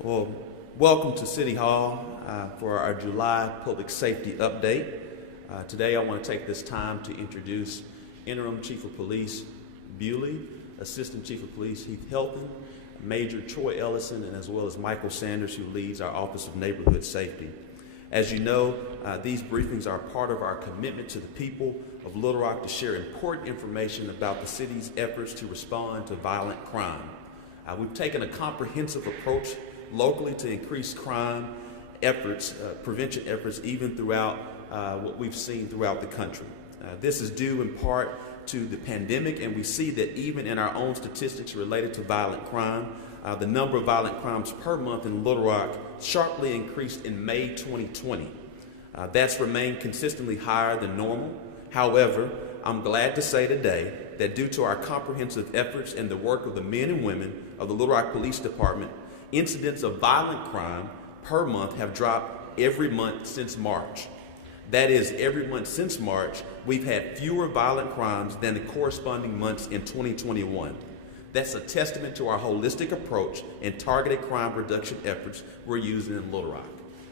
Well, welcome to City Hall for our July Public Safety Update. Today I want to take this time to introduce Interim Chief of Police Bewley, Assistant Chief of Police Heath Helton, Major Troy Ellison, and as well as Michael Sanders, who leads our Office of Neighborhood Safety. As you know, these briefings are part of our commitment to the people of Little Rock to share important information about the city's efforts to respond to violent crime. We've taken a comprehensive approach locally to increase crime efforts, prevention efforts, even throughout what we've seen throughout the country. This is due in part to the pandemic, and we see that even in our own statistics related to violent crime, the number of violent crimes per month in Little Rock sharply increased in May 2020. That's remained consistently higher than normal. However, I'm glad to say today that due to our comprehensive efforts and the work of the men and women of the Little Rock Police Department, incidents of violent crime per month have dropped every month since March. That is, every month since March, we've had fewer violent crimes than the corresponding months in 2021. That's a testament to our holistic approach and targeted crime reduction efforts we're using in Little Rock.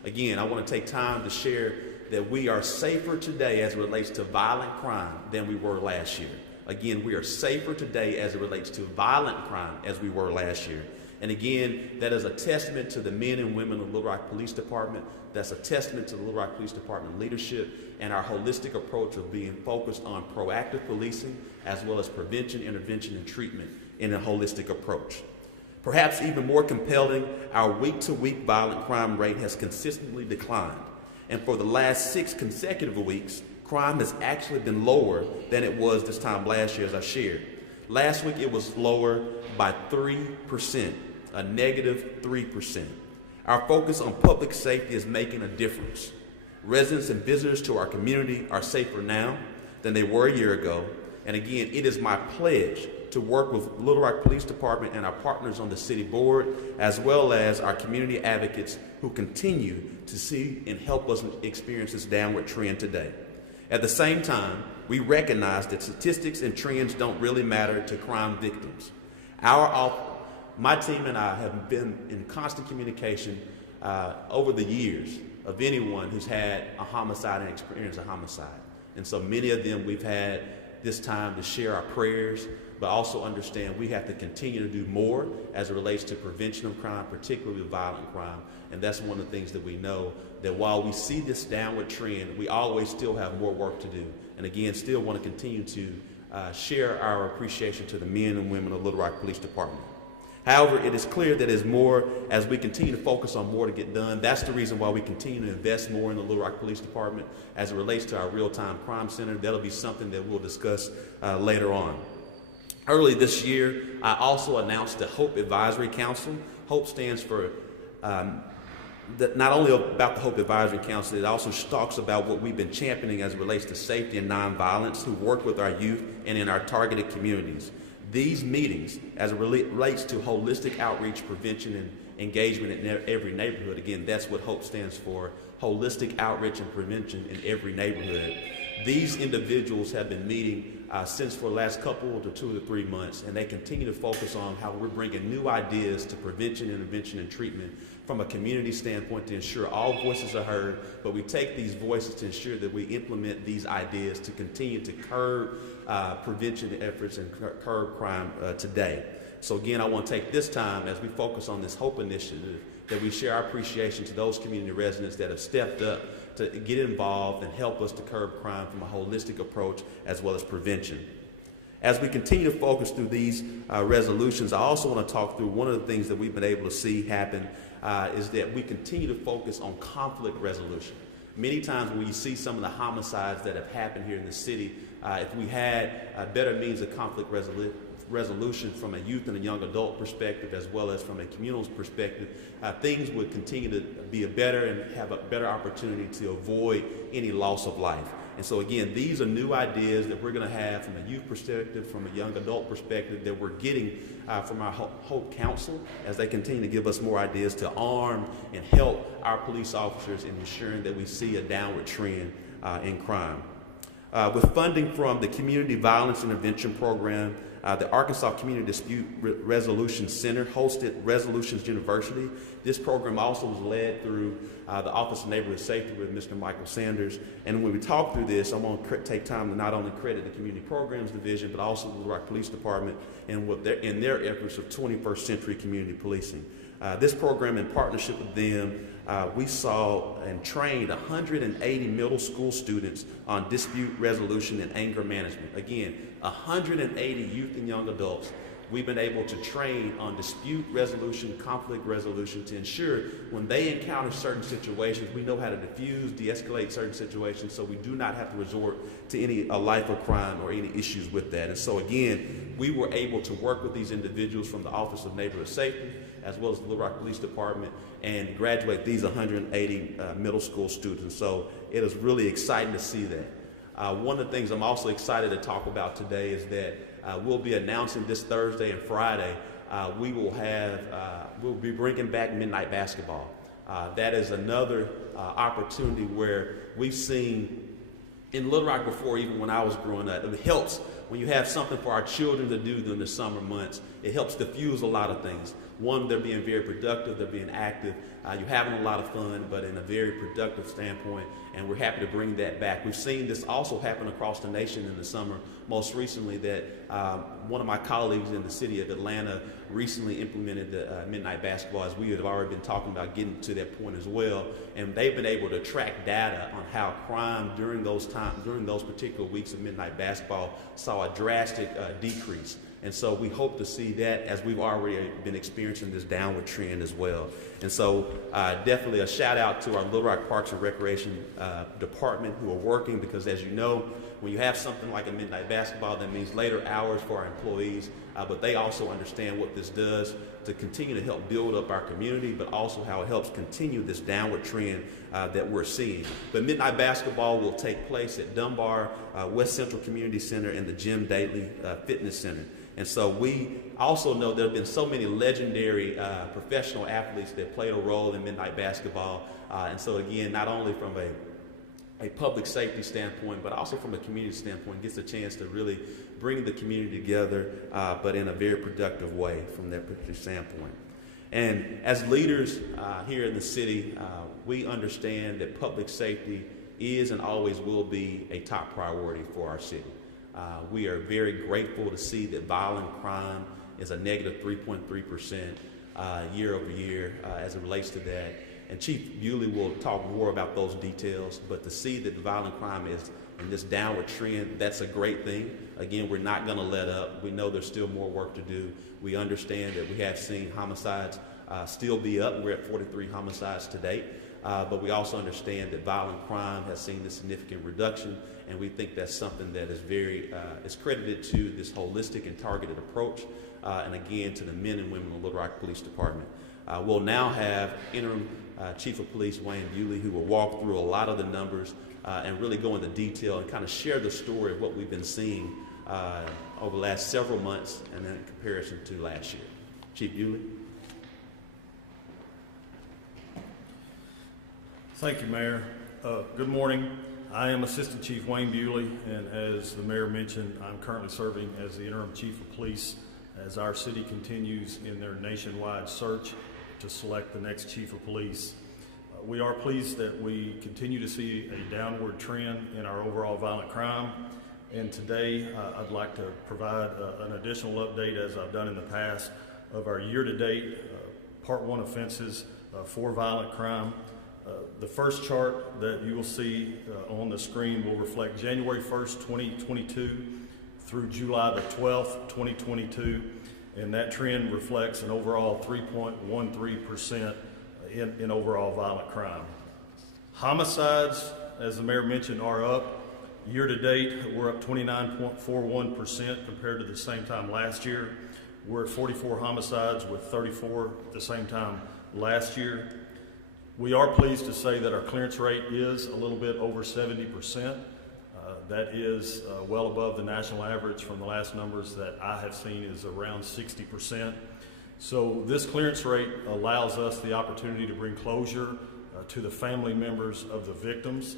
Again, I want to take time to share that we are safer today as it relates to violent crime than we were last year. Again, we are safer today as it relates to violent crime as we were last year. And again, that is a testament to the men and women of Little Rock Police Department. That's a testament to the Little Rock Police Department leadership and our holistic approach of being focused on proactive policing as well as prevention, intervention, and treatment in a holistic approach. Perhaps even more compelling, our week-to-week violent crime rate has consistently declined. And for the last 6 consecutive weeks, crime has actually been lower than it was this time last year, as I shared. Last week, it was lower by 3%, a negative 3%. Our focus on public safety is making a difference. Residents and visitors to our community are safer now than they were a year ago. And again, it is my pledge to work with Little Rock Police Department and our partners on the city board, as well as our community advocates who continue to see and help us experience this downward trend today. At the same time, we recognize that statistics and trends don't really matter to crime victims. My team and I have been in constant communication over the years of anyone who's had a homicide and experienced a homicide. And so many of them we've had this time to share our prayers, but also understand we have to continue to do more as it relates to prevention of crime, particularly violent crime. And that's one of the things that we know, that while we see this downward trend, we always still have more work to do. And again, still want to continue to share our appreciation to the men and women of Little Rock Police Department. However, it is clear that as we continue to focus on more to get done. That's the reason why we continue to invest more in the Little Rock Police Department as it relates to our real-time crime center. That'll be something that we'll discuss later on. Early this year, I also announced the Hope Advisory Council. Hope stands for not only about the Hope Advisory Council, it also talks about what we've been championing as it relates to safety and nonviolence, who work with our youth and in our targeted communities. These meetings, as it relates to holistic outreach, prevention, and engagement in every neighborhood, again, that's what HOPE stands for, holistic outreach and prevention in every neighborhood. These individuals have been meeting since for the last couple to 2 to 3 months, and they continue to focus on how we're bringing new ideas to prevention, intervention, and treatment from a community standpoint to ensure all voices are heard, but we take these voices to ensure that we implement these ideas to continue to curb prevention efforts and curb crime today. So again, I want to take this time as we focus on this HOPE initiative that we share our appreciation to those community residents that have stepped up to get involved and help us to curb crime from a holistic approach as well as prevention. As we continue to focus through these resolutions, I also want to talk through one of the things that we've been able to see happen is that we continue to focus on conflict resolution. Many times when you see some of the homicides that have happened here in the city, if we had better means of conflict resolution from a youth and a young adult perspective as well as from a communal perspective, things would continue to be better and have a better opportunity to avoid any loss of life. And so again, these are new ideas that we're going to have from a youth perspective, from a young adult perspective, that we're getting from our HOPE Council as they continue to give us more ideas to arm and help our police officers in ensuring that we see a downward trend in crime. With funding from the Community Violence Intervention Program, the Arkansas Community Dispute Resolution Center hosted Resolutions University. This program also was led through the Office of Neighborhood Safety with Mr. Michael Sanders. And when we talk through this, I'm going to take time to not only credit the Community Programs Division, but also the Little Rock Police Department and in their efforts of 21st century community policing. This program, in partnership with them, we saw and trained 180 middle school students on dispute resolution and anger management. Again, 180 youth and young adults we've been able to train on dispute resolution, conflict resolution, to ensure when they encounter certain situations, we know how to diffuse, de-escalate certain situations, so we do not have to resort to a life of crime or any issues with that. And so again, we were able to work with these individuals from the Office of Neighborhood Safety, as well as the Little Rock Police Department, and graduate these 180 middle school students. And so it is really exciting to see that. One of the things I'm also excited to talk about today is that we'll be announcing this Thursday and Friday, we'll be bringing back midnight basketball. That is another opportunity where we've seen in Little Rock before, even when I was growing up, it helps when you have something for our children to do during the summer months. It helps diffuse a lot of things. One, they're being very productive, they're being active, you're having a lot of fun, but in a very productive standpoint, and we're happy to bring that back. We've seen this also happen across the nation in the summer. Most recently, that one of my colleagues in the city of Atlanta recently implemented the midnight basketball, as we had already been talking about getting to that point as well. And they've been able to track data on how crime during those particular weeks of midnight basketball saw a drastic decrease. And so we hope to see that, as we've already been experiencing this downward trend as well. And so definitely a shout out to our Little Rock Parks and Recreation Department who are working, because as you know, when you have something like a midnight basketball, that means later hours for our employees, but they also understand what this does to continue to help build up our community, but also how it helps continue this downward trend that we're seeing. But midnight basketball will take place at Dunbar, West Central Community Center, and the Jim Daly Fitness Center. And so we also know there have been so many legendary professional athletes that played a role in midnight basketball. And so again, not only from a public safety standpoint, but also from a community standpoint, gets a chance to really bring the community together, but in a very productive way from that particular standpoint. And as leaders here in the city, we understand that public safety is and always will be a top priority for our city. We are very grateful to see that violent crime is a negative 3.3% year over year as it relates to that. And Chief Bewley will talk more about those details, but to see that the violent crime is in this downward trend, that's a great thing. Again, we're not going to let up. We know there's still more work to do. We understand that we have seen homicides still be up. We're at 43 homicides to date. But we also understand that violent crime has seen a significant reduction, and we think that's something that is is credited to this holistic and targeted approach, and again, to the men and women of the Little Rock Police Department. We'll now have Interim Chief of Police Wayne Bewley, who will walk through a lot of the numbers and really go into detail and kind of share the story of what we've been seeing over the last several months and in comparison to last year. Chief Bewley. Thank you, Mayor. Good morning. I am Assistant Chief Wayne Bewley, and as the Mayor mentioned, I'm currently serving as the Interim Chief of Police as our city continues in their nationwide search to select the next Chief of Police. We are pleased that we continue to see a downward trend in our overall violent crime, and today I'd like to provide an additional update, as I've done in the past, of our year-to-date Part 1 offenses for violent crime. The first chart that you will see on the screen will reflect January 1st, 2022 through July the 12th, 2022, and that trend reflects an overall 3.13% in overall violent crime. Homicides, as the Mayor mentioned, are up. Year to date, we're up 29.41% compared to the same time last year. We're at 44 homicides with 34 at the same time last year. We are pleased to say that our clearance rate is a little bit over 70%. That is well above the national average. From the last numbers that I have seen is around 60%. So this clearance rate allows us the opportunity to bring closure to the family members of the victims.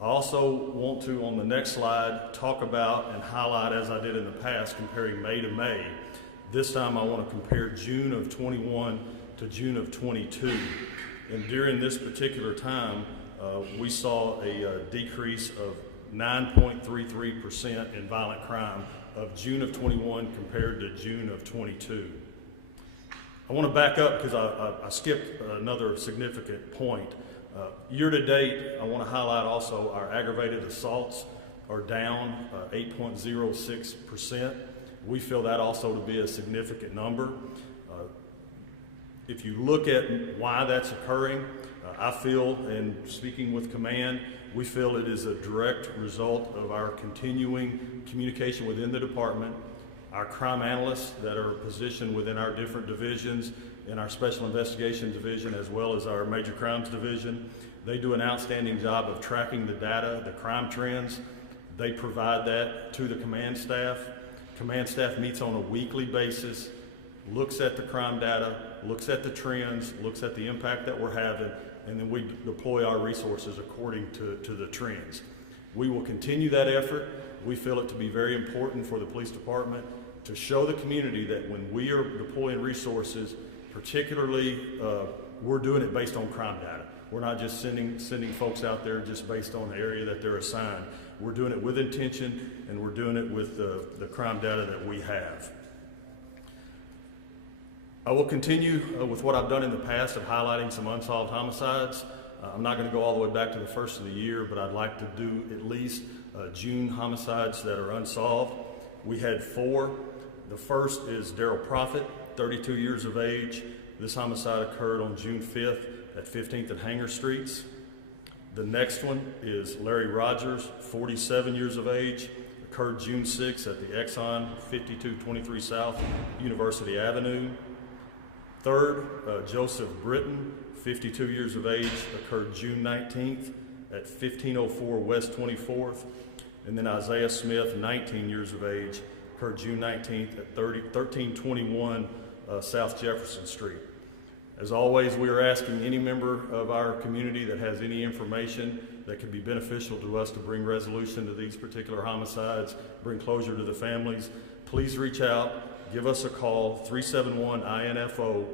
I also want to, on the next slide, talk about and highlight, as I did in the past, comparing May to May. This time I want to compare June of 21 to June of 22. And during this particular time, we saw a decrease of 9.33% in violent crime of June of 21 compared to June of 22. I want to back up because I skipped another significant point. Year to date, I want to highlight also our aggravated assaults are down 8.06%. We feel that also to be a significant number. If you look at why that's occurring, I feel, and speaking with command, we feel it is a direct result of our continuing communication within the department, our crime analysts that are positioned within our different divisions, in our Special Investigation Division as well as our Major Crimes Division. They do an outstanding job of tracking the data, the crime trends. They provide that to the command staff. Command staff meets on a weekly basis, looks at the crime data, looks at the trends, looks at the impact that we're having, and then we deploy our resources according to the trends. We will continue that effort. We feel it to be very important for the police department to show the community that when we are deploying resources, particularly we're doing it based on crime data. We're not just sending folks out there just based on the area that they're assigned. We're doing it with intention, and we're doing it with the crime data that we have. I will continue with what I've done in the past of highlighting some unsolved homicides. I'm not going to go all the way back to the first of the year, but I'd like to do at least June homicides that are unsolved. We had 4. The first is Daryl Profit, 32 years of age. This homicide occurred on June 5th at 15th and Hanger Streets. The next one is Larry Rogers, 47 years of age, occurred June 6th at the Exxon 5223 South University Avenue. Third, Joseph Britton, 52 years of age, occurred June 19th at 1504 West 24th. And then Isaiah Smith, 19 years of age, occurred June 19th at 1321 South Jefferson Street. As always, we are asking any member of our community that has any information that could be beneficial to us to bring resolution to these particular homicides, bring closure to the families, please reach out, give us a call, 371-INFO,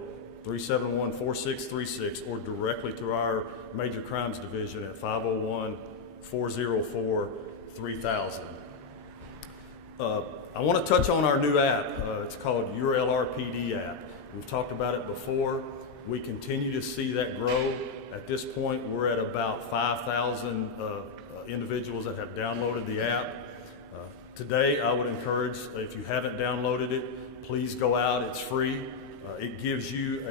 371-4636, or directly to our Major Crimes Division at 501-404-3000. I want to touch on our new app. It's called Your LRPD app. We've talked about it before. We continue to see that grow. At this point, we're at about 5,000 individuals that have downloaded the app. Today, I would encourage, if you haven't downloaded it, please go out. It's free. It gives you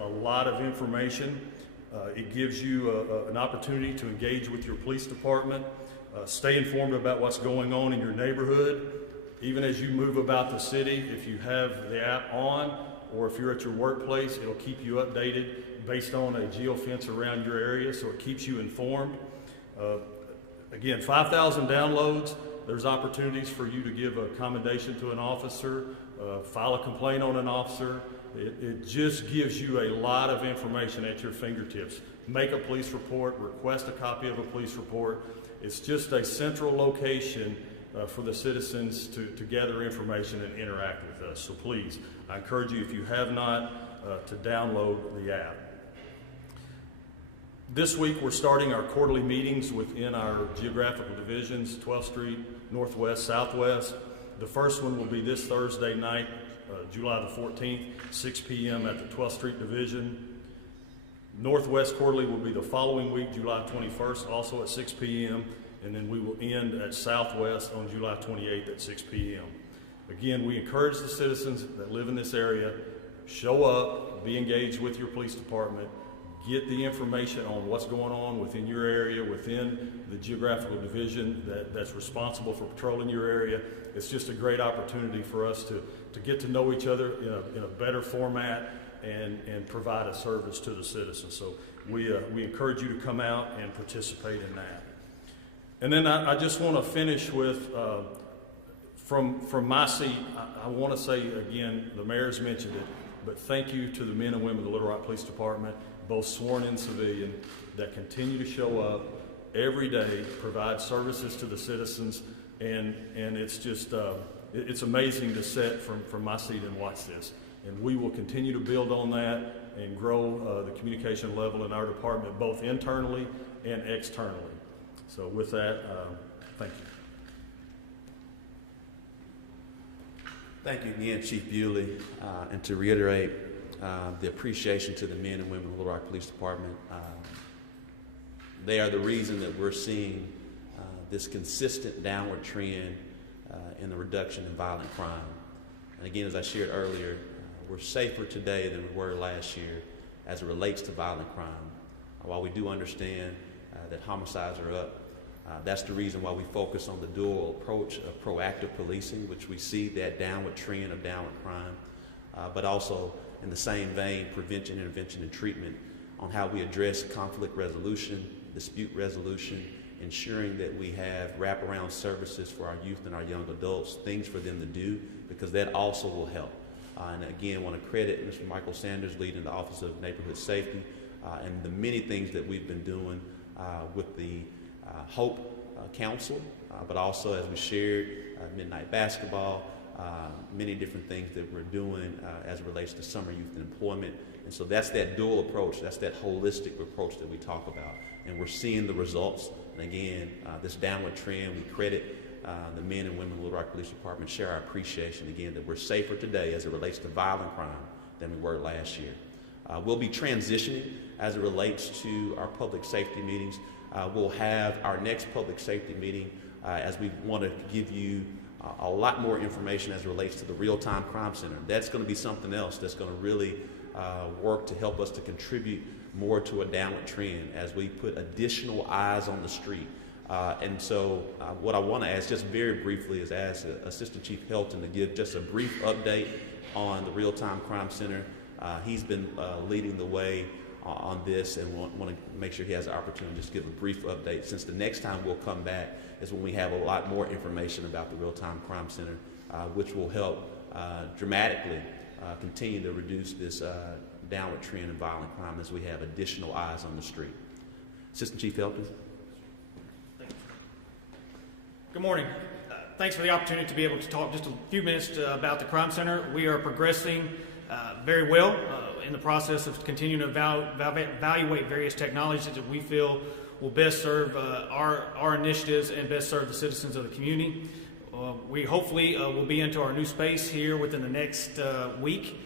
a lot of information. It gives you an opportunity to engage with your police department, stay informed about what's going on in your neighborhood. Even as you move about the city, if you have the app on, or if you're at your workplace, it'll keep you updated based on a geofence around your area, so it keeps you informed. Again, 5,000 downloads. There's opportunities for you to give a commendation to an officer, file a complaint on an officer. It just gives you a lot of information at your fingertips. Make a police report, request a copy of a police report. It's just a central location for the citizens to gather information and interact with us. So please, I encourage you, if you have not, to download the app. This week we're starting our quarterly meetings within our geographical divisions, 12th Street, Northwest, Southwest. The first one will be this Thursday night, July the 14th, 6 p.m. at the 12th Street Division. Northwest quarterly will be the following week, July 21st, also at 6 p.m. And then we will end at Southwest on July 28th at 6 p.m. Again, we encourage the citizens that live in this area, show up, be engaged with your police department, get the information on what's going on within your area, within the geographical division that's responsible for patrolling your area. It's just a great opportunity for us to get to know each other in a better format and provide a service to the citizens. So we encourage you to come out and participate in that. And then I just want to finish with, from my seat, I want to say again, the mayor's mentioned it, but thank you to the men and women of the Little Rock Police Department, both sworn and civilian, that continue to show up, every day, provide services to the citizens, and it's just it's amazing to sit from my seat and watch this. And we will continue to build on that and grow the communication level in our department, both internally and externally. So with that, thank you. Thank you again, Chief Bewley, and to reiterate the appreciation to the men and women of Little Rock Police Department. They are the reason that we're seeing this consistent downward trend in the reduction in violent crime. And again, as I shared earlier, we're safer today than we were last year as it relates to violent crime. While we do understand that homicides are up, that's the reason why we focus on the dual approach of proactive policing, which we see that downward trend of downward crime, but also in the same vein, prevention, intervention, and treatment on how we address conflict resolution, dispute resolution, ensuring that we have wraparound services for our youth and our young adults, things for them to do, because that also will help. And again, I want to credit Mr. Michael Sanders leading the Office of Neighborhood Safety and the many things that we've been doing with the Hope Council, but also as we shared, Midnight Basketball, many different things that we're doing as it relates to summer youth employment. And so that's that dual approach, that's that holistic approach that we talk about. And we're seeing the results. And again, this downward trend, we credit the men and women of Little Rock Police Department, share our appreciation again that we're safer today as it relates to violent crime than we were last year. We'll be transitioning as it relates to our public safety meetings. We'll have our next public safety meeting as we want to give you a lot more information as it relates to the Real-Time Crime Center. That's going to be something else that's going to really work to help us to contribute more to a downward trend as we put additional eyes on the street. And so what I want to ask just very briefly is ask Assistant Chief Helton to give just a brief update on the Real-Time Crime Center. He's been leading the way on this and want to make sure he has the opportunity to just give a brief update, since the next time we'll come back is when we have a lot more information about the Real-Time Crime Center, which will help dramatically continue to reduce this downward trend in violent crime as we have additional eyes on the street. Assistant Chief Helton. Good morning. Thanks for the opportunity to be able to talk just a few minutes about the Crime Center. We are progressing very well in the process of continuing to evaluate various technologies that we feel will best serve our initiatives and best serve the citizens of the community. We hopefully will be into our new space here within the next week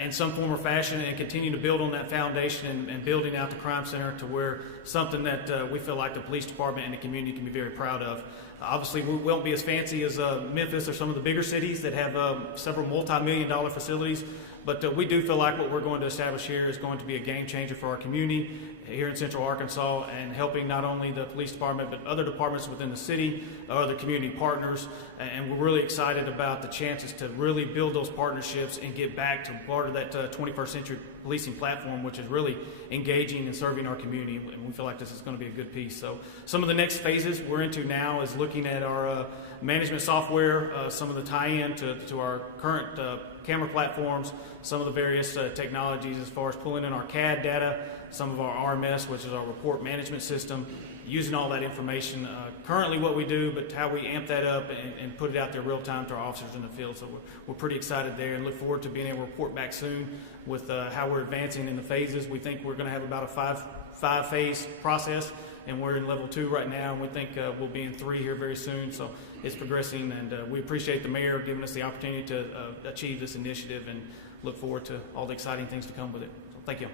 in some form or fashion, and continue to build on that foundation and building out the Crime Center to where something that we feel like the police department and the community can be very proud of. Obviously, we won't be as fancy as Memphis or some of the bigger cities that have several multi-million-dollar facilities, but we do feel like what we're going to establish here is going to be a game changer for our community here in Central Arkansas, and helping not only the police department but other departments within the city, other community partners, and we're really excited about the chances to really build those partnerships and get back to part of that 21st century policing platform, which is really engaging and serving our community, and we feel like this is going to be a good piece. So some of the next phases we're into now is looking at our management software, some of the tie-in to our current camera platforms, some of the various technologies as far as pulling in our CAD data, some of our RMS, which is our report management system, using all that information. Currently what we do, but how we amp that up and put it out there real time to our officers in the field. So we're pretty excited there and look forward to being able to report back soon with how we're advancing in the phases. We think we're going to have about a five phase process, and we're in level 2 right now, and we think we'll be in 3 here very soon. So it's progressing, and we appreciate the mayor giving us the opportunity to achieve this initiative, and look forward to all the exciting things to come with it. So thank you.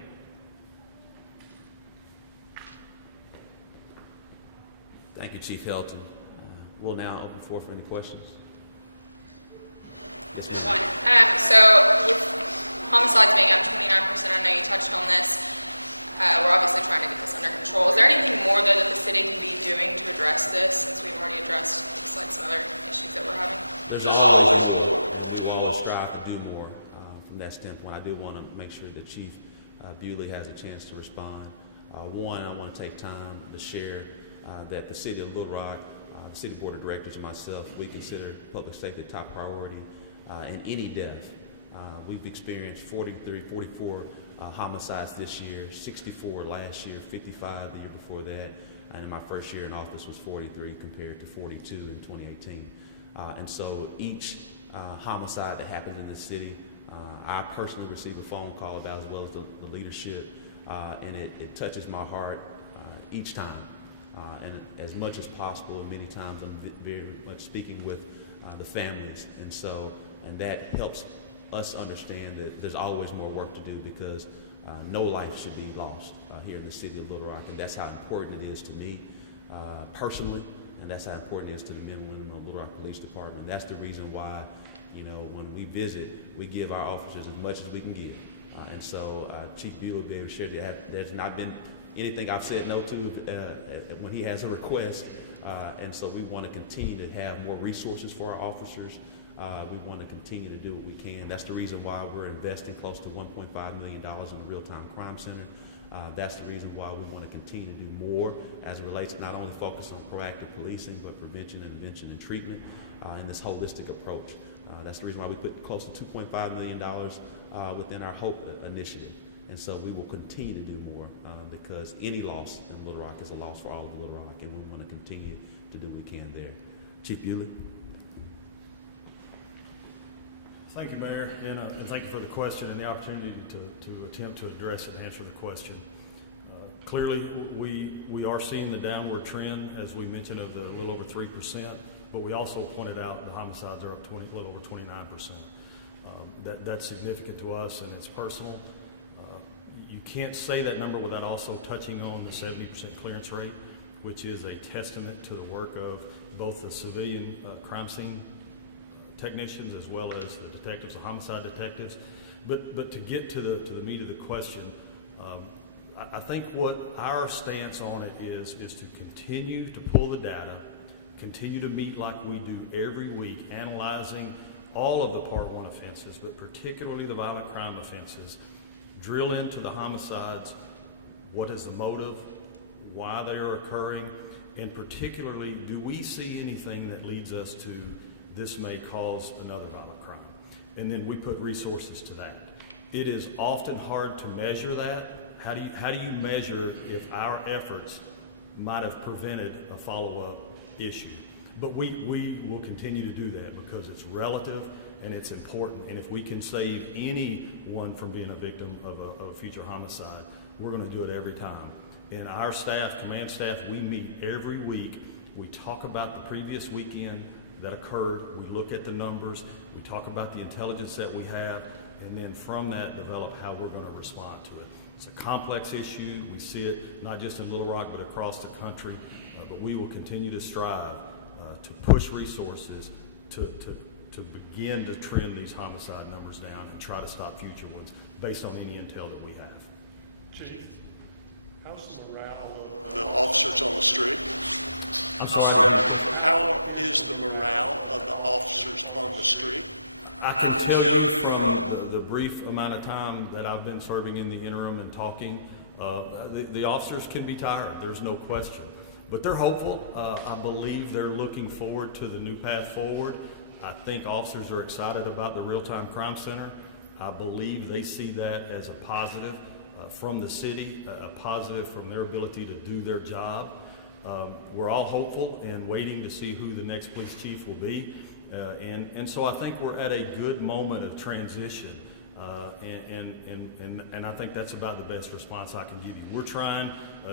Thank you, Chief Helton. We'll now open the floor for any questions. Yes, ma'am. There's always more, and we will always strive to do more. From that standpoint, I do want to make sure that Chief Bewley has a chance to respond. One, I want to take time to share that the City of Little Rock, the City Board of Directors and myself, we consider public safety a top priority in any death. We've experienced 44 homicides this year, 64 last year, 55 the year before that. and in my first year in office was 43 compared to 42 in 2018. And so each homicide that happens in this city, I personally receive a phone call about, as well as the leadership, and it touches my heart each time. And as much as possible, and many times I'm very much speaking with the families, and that helps us understand that there's always more work to do, because no life should be lost here in the city of Little Rock, and that's how important it is to me personally, and that's how important it is to the men and women of Little Rock Police Department. That's the reason why, when we visit, we give our officers as much as we can give. And so Chief Bewley will be able to share that there's not been anything I've said no to when he has a request. And so we want to continue to have more resources for our officers. We want to continue to do what we can. That's the reason why we're investing close to $1.5 million in the Real-Time Crime Center. That's the reason why we want to continue to do more as it relates to not only focus on proactive policing, but prevention, intervention, and treatment in this holistic approach. That's the reason why we put close to $2.5 million within our HOPE initiative. And so we will continue to do more because any loss in Little Rock is a loss for all of Little Rock, and we want to continue to do what we can there. Chief Bewley. Thank you, Mayor, and thank you for the question and the opportunity to attempt to address it and answer the question. Clearly, we are seeing the downward trend, as we mentioned, of the little over 3%, but we also pointed out the homicides are up a little over 29%. That's significant to us, and it's personal. You can't say that number without also touching on the 70% clearance rate, which is a testament to the work of both the civilian crime scene technicians as well as the detectives, the homicide detectives. But to get to the meat of the question, I think what our stance on it is to continue to pull the data, continue to meet like we do every week, analyzing all of the Part 1 offenses, but particularly the violent crime offenses, drill into the homicides, what is the motive, why they are occurring, and particularly, do we see anything that leads us to this may cause another violent crime? And then we put resources to that. It is often hard to measure that. How do you measure if our efforts might have prevented a follow-up issue? But we will continue to do that because it's relative and it's important. And if we can save anyone from being a victim of a future homicide, we're going to do it every time. And our staff, command staff, we meet every week. We talk about the previous weekend that occurred. We look at the numbers. We talk about the intelligence that we have. And then from that, develop how we're going to respond to it. It's a complex issue. We see it not just in Little Rock, but across the country. But we will continue to strive to push resources to begin to trend these homicide numbers down and try to stop future ones based on any intel that we have. Chief, how's the morale of the officers on the street? I'm sorry, I didn't hear your question. How is the morale of the officers on the street? I can tell you from the brief amount of time that I've been serving in the interim and talking, the officers can be tired, there's no question. But they're hopeful. I believe they're looking forward to the new path forward. I think officers are excited about the Real-Time Crime Center. I believe they see that as a positive from the city, a positive from their ability to do their job. We're all hopeful and waiting to see who the next police chief will be. And so I think we're at a good moment of transition. And I think that's about the best response I can give you. We're trying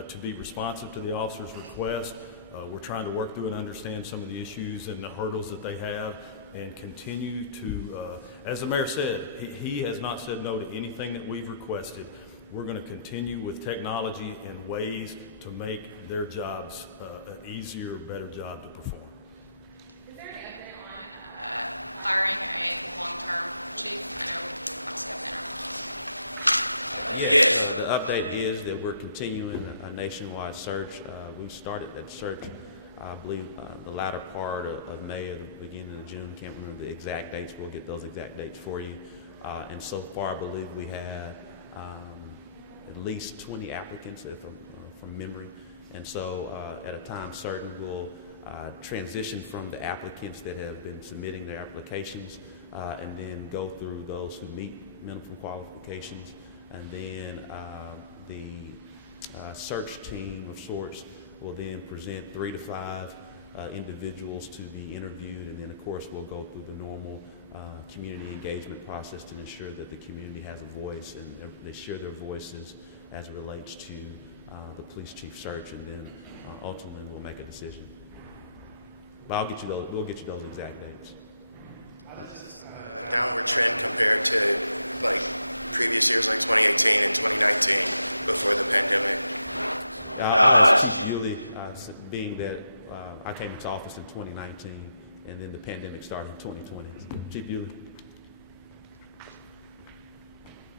to be responsive to the officers' request. We're trying to work through and understand some of the issues and the hurdles that they have and continue to, as the mayor said, he has not said no to anything that we've requested. We're going to continue with technology and ways to make their jobs an easier, better job to perform. Is there an update on hiring and Yes, the update is that we're continuing a nationwide search. We started that search, I believe, the latter part of May or the beginning of June. Can't remember the exact dates. We'll get those exact dates for you. And so far, I believe we have at least 20 applicants from memory. And so at a time certain, we'll transition from the applicants that have been submitting their applications and then go through those who meet minimum qualifications. And then the search team of sorts will then present 3 to 5 individuals to be interviewed, and then of course we'll go through the normal community engagement process to ensure that the community has a voice and they share their voices as it relates to the police chief search, and then ultimately we'll make a decision. But I'll get you those. We'll get you those exact dates. How does this downward trend I asked Chief Bewley, being that I came into office in 2019, and then the pandemic started in 2020. Chief Bewley.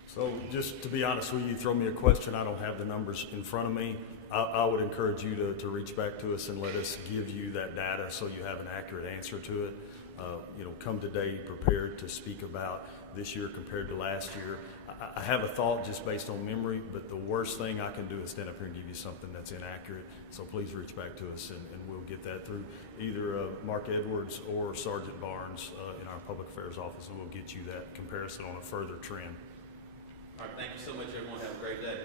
So just to be honest with you, throw me a question, I don't have the numbers in front of me. I would encourage you to reach back to us and let us give you that data so you have an accurate answer to it. Come today prepared to speak about this year compared to last year. I have a thought just based on memory, but the worst thing I can do is stand up here and give you something that's inaccurate. So please reach back to us and we'll get that through either Mark Edwards or Sergeant Barnes in our Public Affairs office, and we'll get you that comparison on a further trend. All right, thank you so much, everyone. Have a great day.